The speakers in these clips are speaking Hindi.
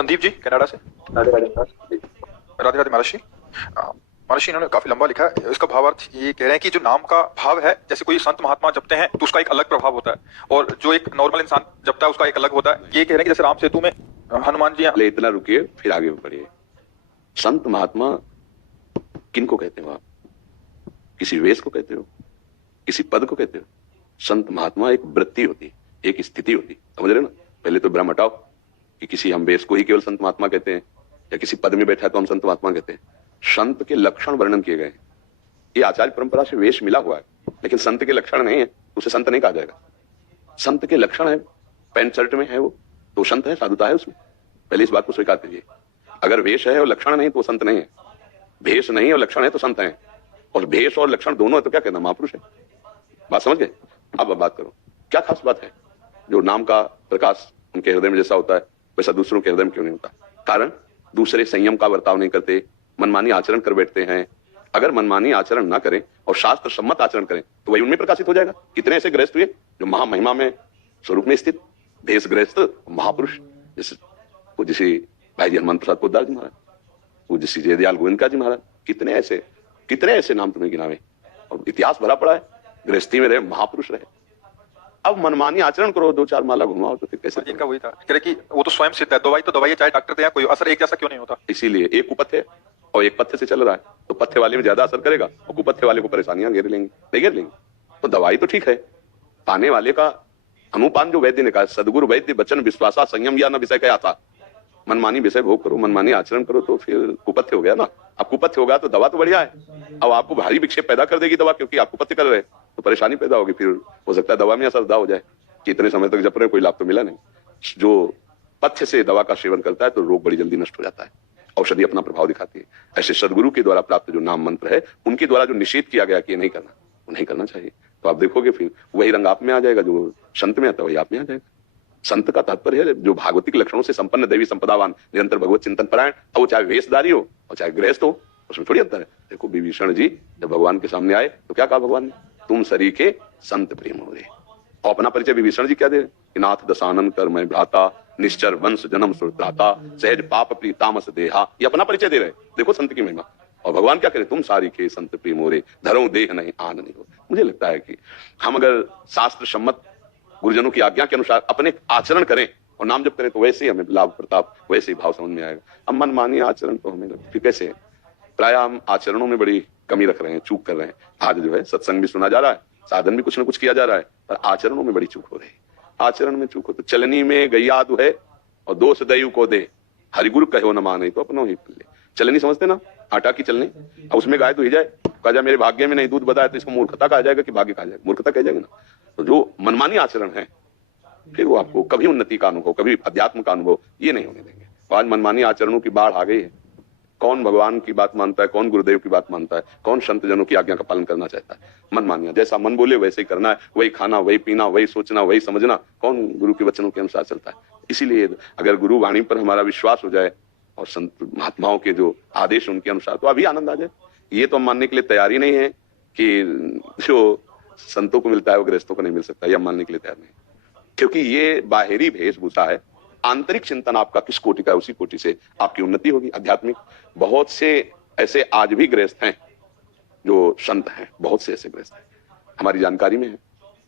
संदीप जी कनाडा से। राधे राधे सर। राधे राधे महर्षि। महर्षि इन्होंने काफी लंबा लिखा है। इसका भावार्थ ये कह रहे हैं कि जो नाम का भाव है, जैसे कोई संत महात्मा जपते हैं तो उसका एक अलग प्रभाव होता है, और जो एक नॉर्मल इंसान जपता है उसका एक अलग होता है। ये कह रहे हैं कि जैसे राम सेतु में हनुमान जी। ले इतना रुकिए, फिर आगे बढ़िए। संत महात्मा किनको कहते हो आप? किसी वेश को कहते हो? किसी पद को कहते हो? संत महात्मा एक वृत्ति होती, एक स्थिति होती, समझ रहे ना? पहले तो भ्रम हटाओ कि किसी हम वेश को ही केवल संत महात्मा कहते हैं, या किसी पद में बैठा है तो हम संत महात्मा कहते हैं। संत के लक्षण वर्णन किए गए हैं। ये आचार्य परंपरा से वेश मिला हुआ है, लेकिन संत के लक्षण नहीं है, उसे संत नहीं कहा जाएगा। संत के लक्षण है, पैंट शर्ट में है वो तो संत है, साधुता है उसमें। पहले इस बात को स्वीकार कीजिए। अगर वेश है और लक्षण नहीं तो संत नहीं है। भेष नहीं और लक्षण है तो संत है, और भेष और लक्षण दोनों है तो क्या कहना, महापुरुष है। बात समझ गए? अब बात करो, क्या खास बात है जो नाम का प्रकाश उनके हृदय में जैसा होता है वैसा दूसरों के हृदय में क्यों नहीं होता? कारण दूसरे संयम का बर्ताव नहीं करते, मनमानी आचरण कर बैठते हैं। अगर मनमानी आचरण ना करें और शास्त्र सम्मत आचरण करें तो वही उनमें प्रकाशित हो जाएगा। कितने ऐसे गृहस्थ हुए जो महामहिमा में स्वरूप में स्थित भेष गृहस्थ महापुरुष, जैसे भाई जी हनुमंत प्रसाद पोद्दार जी महाराज, वो जैसे जयदयाल गोविंद जी महाराज, कितने ऐसे नाम तुम्हें गिनावे, और इतिहास भरा पड़ा है। गृहस्थी में रहे, महापुरुष रहे। अब मनमानी आचरण करो, दो चार माला घुमाओ तो फिर कैसे? इनका वही था कह रहे कि वो तो स्वयं सिद्ध है, दवाई तो दवाई, चाहे डॉक्टर दे, कोई असर एक जैसा क्यों नहीं होता। इसीलिए एक कुपथ्य और एक पथ्य से चल रहा है, तो पथ्य वाले में ज्यादा असर करेगा और कुपथ्य वाले को परेशानियां घेर लेंगे, नहीं घेर लेंगे। तो दवाई तो ठीक है, पाने वाले का अनुपान जो वैद्य ने कहा, सदगुरु वैद्य वचन विश्वासा संयम या न विषय क्या था। मनमानी विषय भोग करो, मनमानी आचरण करो तो फिर कुपथ्य हो गया ना। अब कुपथ्य होगा तो दवा तो बढ़िया है। अब आपको भारी विक्षेप पैदा कर देगी दवा, क्योंकि आप कुपथ्य कर रहे हैं तो परेशानी पैदा होगी। फिर हो सकता है दवा में असरदा हो जाए कि इतने समय तक जप रहे कोई लाभ तो मिला नहीं। जो पथ्य से दवा का सेवन करता है तो रोग बड़ी जल्दी नष्ट हो जाता है, औषधि अपना प्रभाव दिखाती है। ऐसे सदगुरु के द्वारा प्राप्त जो नाम मंत्र है, उनके द्वारा जो निषेध किया गया कि ये नहीं करना, वो नहीं करना चाहिए, तो आप देखोगे फिर वही रंग आप में आ जाएगा, जो संत में आता है वही आप में आ जाएगा। संत का तात्पर्य है जो भागवतिक लक्षणों से संपन्न, दैवी संपदावान, निरंतर भगवत चिंतन परायण, अब वो चाहे वेशधारी हो और चाहे गृहस्थ हो, उसमें थोड़ी अंतर है। देखो विभीषण जी जब भगवान के सामने आए तो क्या कहा भगवान ने? तुम सरीखे संत प्रेम हो रे। और अपना परिचय विभीषण जी क्या दे? नाथ दशानन कर मैं भ्राता, निश्चर वंश जन्म सुरत्राता, सहज पाप प्री तामस देहा। ये अपना परिचय दे रहे। देखो संत की महिमा। और भगवान क्या करे? तुम सारीखे संत प्रेम हो रे, धरो देह नहीं आन नहीं हो। मुझे लगता है कि हम अगर शास्त्र सम्मत गुरुजनों की आज्ञा के अनुसार अपने आचरण करें और नाम जप करें तो वैसे ही हमें लाभ प्रताप, वैसे ही भाव समझ में आएगा। अब मनमानी आचरण तो हमें फिर कैसे है? प्राय हम आचरणों में बड़ी कमी रख रहे हैं, चूक कर रहे हैं। आज जो है सत्संग भी सुना जा रहा है, साधन भी कुछ न कुछ किया जा रहा है, पर आचरणों में बड़ी चूक हो रही है। आचरण में चूक हो तो चलनी में गैया दु है और दोष दयु को दे, हरिगुरु कहो न माने तो अपनो ही ले। चलनी समझते ना, आटा की चलनी, अब उसमें गाय दुही जाए, कहा जाए मेरे भाग्य में नहीं दूध बताया तो इसको मूर्खता कहा जाएगा कि भाग्य कहा जाएगा? मूर्खता कह जाएगा ना। तो जो मनमानी आचरण है फिर वो आपको कभी उन्नति का अनुभव, कभी अध्यात्म का अनुभव ये नहीं होने देंगे। आज मनमानी आचरणों की बाढ़ आ गई है। कौन भगवान की बात मानता है, कौन गुरुदेव की बात मानता है, कौन संत जनों की आज्ञा का पालन करना चाहता है? मनमानिया, जैसा मन बोले वैसे ही करना है, वही खाना, वही पीना, वही सोचना, वही समझना। कौन गुरु के वचनों के अनुसार चलता है? इसीलिए अगर गुरु वाणी पर हमारा विश्वास हो जाए और संत महात्माओं के जो आदेश उनके अनुसार, तो अभी आनंद आ जाए। ये तो हम मानने के लिए तैयार ही नहीं है कि जो संतों को मिलता है वो गृहस्थों को नहीं मिल सकता, यह मानने के लिए तैयार नहीं, क्योंकि ये बाहरी वेशभूषा है। आंतरिक चिंतन आपका किस कोटि का है, उसी कोटि से आपकी उन्नति होगी आध्यात्मिक। बहुत से ऐसे आज भी गृहस्थ हैं जो संत हैं, बहुत से ऐसे गृहस्थ हैं हमारी जानकारी में है।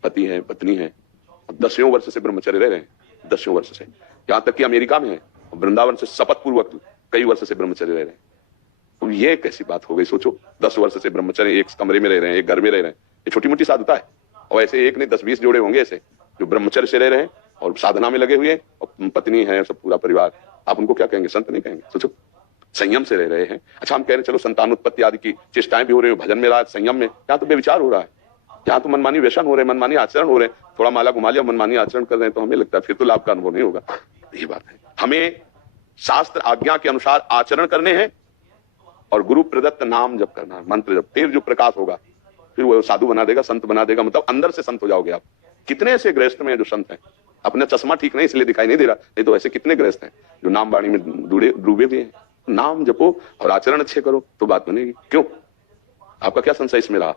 पति है, पत्नी है, 10 वर्ष से ब्रह्मचर्य रह रहे हैं, 10 वर्ष से, यहां तक कि अमेरिका में है, वृंदावन से शपथ पूर्वक कई वर्ष से ब्रह्मचर्य रह रहे हैं। तो ये कैसी बात हो गई? सोचो, 10 वर्ष से ब्रह्मचर्य, एक कमरे में रह रहे हैं, एक घर में रह रहे हैं, ये छोटी मोटी साधुता है। और ऐसे एक नहीं 10-20 जोड़े होंगे ऐसे जो ब्रह्मचर्य से रह रहे हैं और साधना में लगे हुए हैं, और पत्नी है, सब पूरा परिवार। आप उनको क्या कहेंगे? संत नहीं कहेंगे। सोचो, संयम से रह रहे हैं। अच्छा, हम कह रहे हैं चलो संतान उत्पत्ति आदि की चेष्टाएं भी हो रही है, भजन में रहा, संयम में, यहाँ तो बेविचार हो रहा है, यहाँ तो मनमानी व्यसन हो रहे हैं, मनमानी आचरण हो रहे हैं। थोड़ा माला घुमा लिया, मनमानी आचरण कर रहे हैं, तो हमें लगता है फिर तो लाभ का अनुभव नहीं होगा। यही बात है, हमें शास्त्र आज्ञा के अनुसार आचरण करने हैं और गुरु प्रदत्त नाम जप करना है, मंत्र जप। फिर जो प्रकाश होगा फिर वो साधु बना देगा, संत बना देगा, मतलब अंदर से संत हो जाओगे आप। कितने ऐसे गृहस्थ में जो संत हैं, अपना चश्मा ठीक नहीं इसलिए दिखाई नहीं दे रहा, नहीं तो ऐसे कितने गृहस्थ हैं जो नाम वाणी में डूबे हुए हैं। नाम जपो और आचरण अच्छे करो तो बात बनेगी। क्यों? आपका क्या संशय इसमें रहा?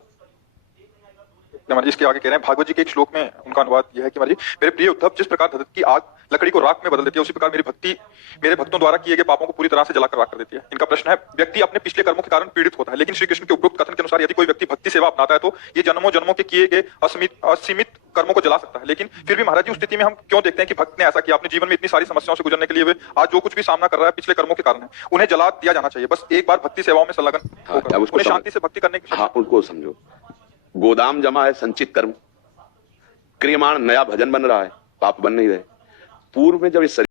इसके आगे कह रहे हैं, भागवत जी के एक श्लोक में उनका अनुवाद यह है कि मेरे प्रिय उद्धव, जिस प्रकार धरती की आग लकड़ी को राख में बदल देती है, उसी प्रकार मेरी भक्ति मेरे भक्तों द्वारा किए गए पापों को पूरी तरह से जलाकर राख कर देती है। इनका प्रश्न है, व्यक्ति अपने पिछले कर्मों के कारण पीड़ित होता है, लेकिन श्री कृष्ण के उपरोक्त कथन के अनुसार यदि कोई व्यक्ति भक्ति सेवा अपनाता है तो ये जन्मों जन्मों के किए गए असीमित कर्मों को जला सकता है। लेकिन फिर भी महाराज जी उस स्थिति में हम क्यों देखते हैं कि भक्त ने ऐसा किया, अपने जीवन में इतनी सारी समस्याओं से गुजरने के लिए वे आज जो कुछ भी सामना कर रहा है पिछले कर्मों के कारण है, उन्हें जला दिया जाना चाहिए, बस एक बार भक्ति सेवाओं में संलग्न होकर उन्हें शांति से भक्ति करने की। हाँ, उनको समझो, गोदाम जमा है संचित कर्म, क्रियमाण नया भजन बन रहा है, पाप बन नहीं रहे। पूर्व में जब इस